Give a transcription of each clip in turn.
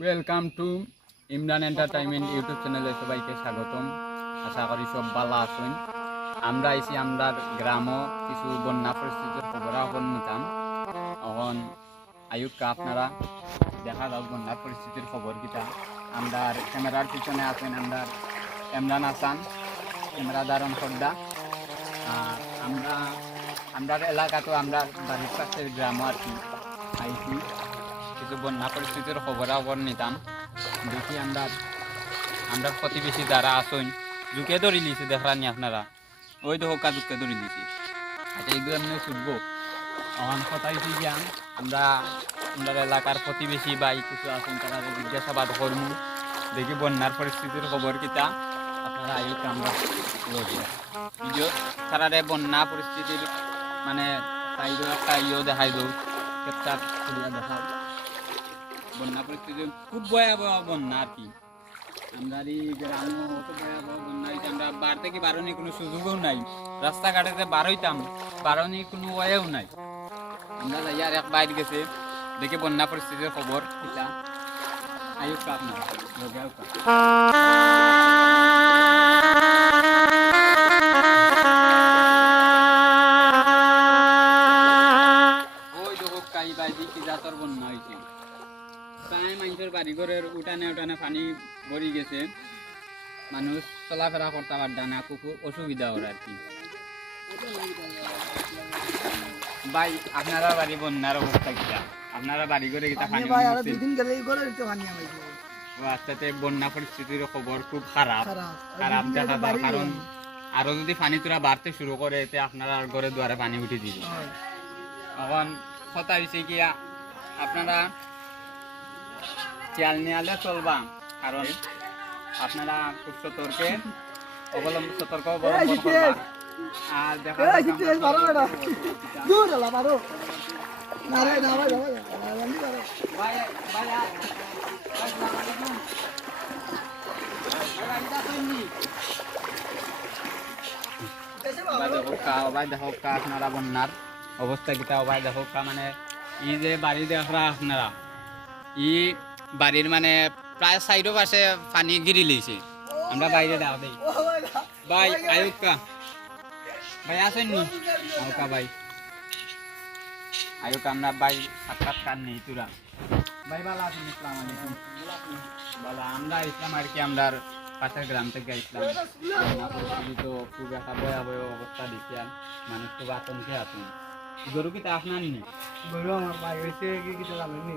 Welcome to Imran entertainment YouTube চ্যানেলে সবাইকে স্বাগতম। আশা করি সব ভালো আছেন। আমরা আইছি আমরার গ্রামও কিছু বন্যা পরিস্থিতির খবর এখন নিতাম। এখন আয়ুক্কা আপনারা দেখা যাক বন্যার পরিস্থিতির খবর কিটা। আমরার ক্যামেরার পিছনে আছেন আমরার ইমরান হাসান, ক্যামেরা দারণ খর্দা। আমরা আমরার এলাকা তো আমরা বাড়ির পাশের গ্রাম আর কি আইছি কিছু বন্যা পরিস্থিতির খবর নিতাম। দেখি আমরা প্রতিবেশী যারা আসুন ঝুঁকে ধরে লিছে দেখলানি আপনারা, ওই তো হোকা ঝুঁকে ধরে লিছে। আচ্ছা এইগুলো এমনি ছুটবো এখন কথাইছি যান আমরা আমাদের এলাকার প্রতিবেশী বাই কিছু আছেন তারা জিজ্ঞাসাবাদ করবো, দেখি বন্যার পরিস্থিতির খবর কিতা। আপনারা আয়ুক আমরা ভিডিও তারারে বন্যা পরিস্থিতির মানে তাইও একটা দেখাই দৌ ক্যাপচার করিয়া দেখাও। বন্যা পরিস্থিতি খুব ভয়াবহ বন্যা আর কি। আমরা এই গ্রামে অত ভয়াবহ বন্যা হয়েছে, আমরা বার থেকে বারোনি কোনো সুযোগও নাই, রাস্তাঘাটে যে বার হইতাম বারোনি কোনো ওয়েও নাই। আমরা যাই আর এক বাইর গেছে দেখে বন্যা পরিস্থিতির খবর কিতা আয়ুক আপনার ওই দেখো কাই বাইদি কি জাতর বন্যা হয়েছে। প্রায় মানুষের বাড়ি ঘরের উঠানে উঠানে পানি ভরি গেছে, মানুষ চলাফেরা করতে পারত না, খুব অসুবিধা ওর আর কি। ভাই আপনারা বাড়ি বন্যার অবস্থা কিটা? আপনারা বাড়ি ঘরে কিটা পানি আচ্ছা, বন্যা পরিস্থিতির খবর খুব খারাপ খারাপ দেখা যায়, কারণ আরো যদি পানি তোরা বাড়তে শুরু করে এতে আপনারা ঘরে দুয়ারে পানি উঠে দিবে। এখন কথা হয়েছে কি আপনারা খেয়াল নিয়ালে চলবা, কারণ আপনারা খুব সতর্ক অবলম্বন করবা। আর দেখা আপনারা বন্যার অবস্থা কিটা ভাই দেখো, মানে ই যে বাড়ি দেখা আপনারা ই বাড়ির মানে প্রায় সাইডও পাশে পানি গিরি লইছে। আমরা বাইরে দাও দেই ভাই আয়ুক্কা ভাই আসেন নি আয়ুক্কা ভাই আয়ুক্কা আমরা ভাই সাক্ষাৎকার নেই তোরা ভাই ভালো আছেন? ইসলাম আলাইকুম ভালো। আমরা ইসলাম আর কি আমরা পাশের গ্রাম থেকে ইসলাম। তো খুব একটা ভয়াবহ অবস্থা দেখি আর মানুষ খুব আতঙ্কে আছেন। গরু কিতা আপনার নি গরু আমার ভাই হয়েছে কি জানেন নি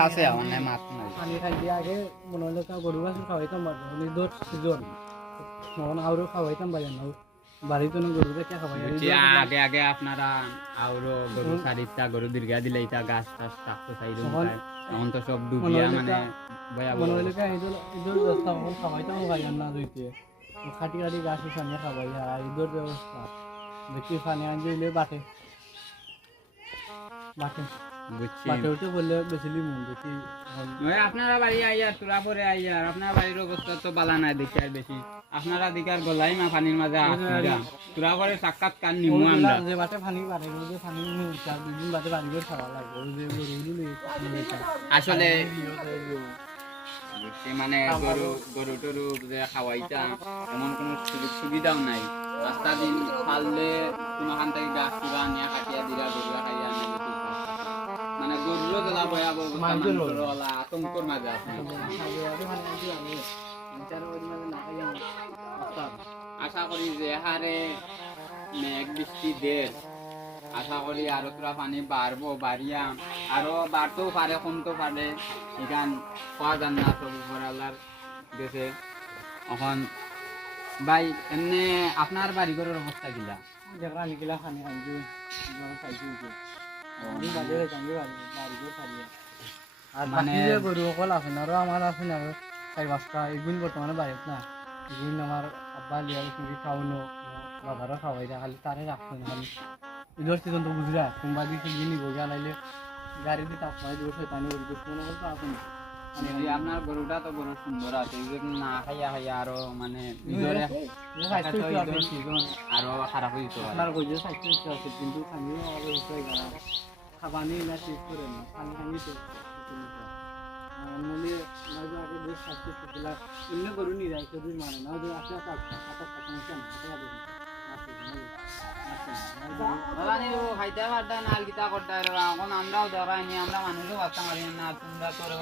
কাছে আমার নাই মাছ নাই পানি খাইতে আগে মনে হলো গরু গাছ খাওয়াইতাম দর সিজন মন আরো খাওয়াইতাম ভাই না বাড়িতে গরু রেখে খাওয়াই আগে আগে আপনারা আরো গরু সারিতা গরু দীর্ঘা দিলে এটা গাছ টাছ থাকতো সাইড তখন তো সব ডুবিয়া মানে মনে হলো ইদর রাস্তা খাওয়াইতাম ভাই না দুইতে খাটি খাটি গাছ সানিয়ে খাওয়াই আর ইদর ব্যবস্থা দেখি পানি আনলে বাটে বললে বেশিলি মন দেখি আপনারা বাড়ি আইয়া তোরা পরে আইয়া আপনার বাড়ির অবস্থা তো বালা নাই দেখি আর বেশি আপনারা দিকার গলাই মা পানির মাঝে তোরা পরে সাক্ষাৎ কান নিমু আমরা যে বাটে পানি বাড়ে যে পানি চার দুদিন বাদে বাড়ি করে খাওয়া লাগবে আসলে মানে গরু টরু যে খাওয়াইতা এমন কোনো সুযোগ সুবিধাও নাই। রাস্তা দিন ফাললে কোনোখান থেকে গাছ কিবা নিয়ে কাটিয়া দিলা গরুয়া খাইয়া মানে গরুরও জ্বালা ভয়াবহ অবস্থা, আতঙ্কর মাঝে আছে। আশা করি যে হারে মেঘ বৃষ্টি দের আশা করি আরো তোরা পানি বাড়বো, বাড়িয়া আরো বাড়তেও পারে কমতেও পারে, এখান পাওয়া যান না সব আল্লাহর গেছে। এখন ভাই এমনি আপনার বাড়ি ঘরের অবস্থা কিলা? গিলা পানি মানে গরু অকল আছেন আরো আমার আছেন আরো চার পাঁচটা এগুন বর্তমানে বাড়িত না, এগুন আমার আব্বা লিয়া কিন্তু খাওয়ানো বাবারও খাওয়াই দেয়, খালি তারে রাখছেন খালি ঈদের সিজন তো বুঝলা কোনবা দিকে নিব গিয়ে নাইলে গাড়ি দিয়ে তাপ মারি দিব পানি করে দিব মনে করতে আসেন। আপনার গরুটা তো গরু সুন্দর আছে, না খাইয়া খাইয়া আরো মানে আরো খারাপ হয়ে যেত। আপনার গজে স্বাস্থ্য আছে কিন্তু খানি খাবানি না ঠিক করে না খানি খানি তো মনে না যে আগে যে স্বাস্থ্য ছিল অন্য গরু নিয়ে যায় শুধু মানে না যে আসলে আপনার সমস্যা না এটা দেখুন বাবানি খাইতে পারতা না আর কিতা করতা রে এখন আমরাও ধরাইনি আমরা মানুষও বাঁচতে পারি না তোমরা তো রে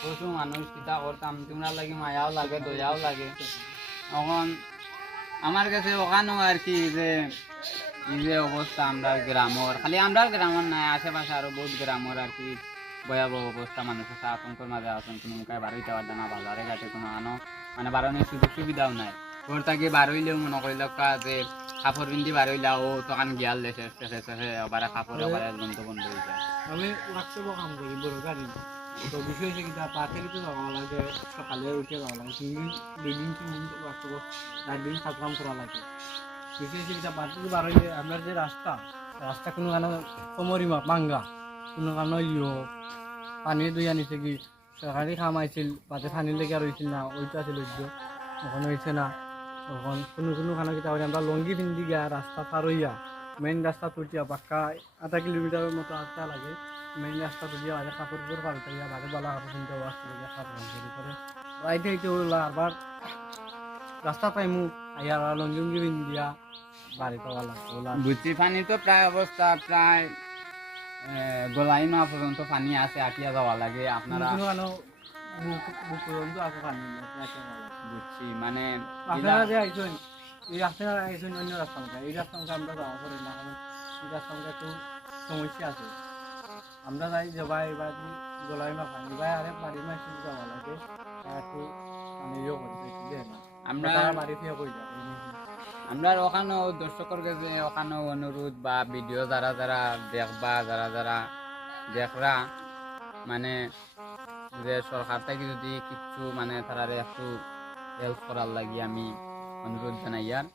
পশু মানুষ কিতা করতাম তোমরা লাগে মায়াও লাগে দয়াও লাগে এখন আমার কাছে ওখানেও আর কি যে এই যে অবস্থা আমরা গ্রামের খালি আমরা গ্রামের নাই আশেপাশে আরো বহুত গ্রামের আর কি ভয়াবহ অবস্থা মানুষ আছে আতঙ্কের মাঝে আছেন কোনো মুখে বার হইতে পারবে না বাজারে ঘাটে কোনো আনো মানে বারণের সুযোগ সুবিধাও নাই ঘর থেকে বার হইলেও মনে করিল যে কাপড় পিন্ধি বার হইলা ও তখন গিয়াল দেশে আবার কাপড় আবার একদম তো বন্ধ হয়ে যায় আমি ওয়ার্কশপও কাম করি বড় গাড়ি তো বিষয় হচ্ছে কিন্তু তাড়াতাড়ি তো যাওয়া লাগে সকালে উঠে যাওয়া লাগে 3 দিন ওয়ার্কশপ 4 দিন কাম করা লাগে বিষয় হচ্ছে কিন্তু বাড়িতে বার হইলে আমরা যে রাস্তা কোনো কারণে কমরি মাঙ্গা কোনো কারণে পানি দুই আনিছে কি সরকারি খাম আইছিল বাতে পানি লেগে আর হয়েছিল না ওইটা আছিল এখন হয়েছে না এখন কোনো খানা কিতা হয় আমরা লঙ্গি পিন্ধি গিয়া রাস্তা পার হইয়া মেইন রাস্তা তুটিয়া পাক্কা 1/2 কিলোমিটারের মতো আসতে লাগে মেইন রাস্তা তুটিয়া বাজে কাপড় পাল্টাইয়া বাজে বালা কাপড় কিনতে আসতে লাগে কাপড় করে রাইতে হইতে হলো আবার রাস্তা পাইমু আইয়া লঙ্গি পিন্ধিয়া বাড়ি পাওয়া লাগবে বুঝছি পানি তো প্রায় অবস্থা প্রায় গলাই না পর্যন্ত পানি আছে আটিয়া যাওয়া লাগে আপনারা বুঝছি মানে আপনারা যে আইসেন এই আপনারা আইসেন অন্য রাস্তা এই রাস্তা আমরা যাওয়া করি না কারণ এই রাস্তা একটু সমস্যা আছে আমরা যাই যে ভাই এবার গলাই মা পানি ভাই আরে বাড়ি মাসে যাওয়া লাগে একটু মানে ইয়ে করতে আমরা বাড়ি থেকে কই যাই আমরা ওখানেও দর্শকের কাছে ওখানেও অনুরোধ বা ভিডিও যারা যারা দেখবা যারা যারা দেখরা মানে যে সরকার থেকে যদি কিছু মানে তারা একটু হেল্প করার লাগি আমি অনুরোধ জানাই আর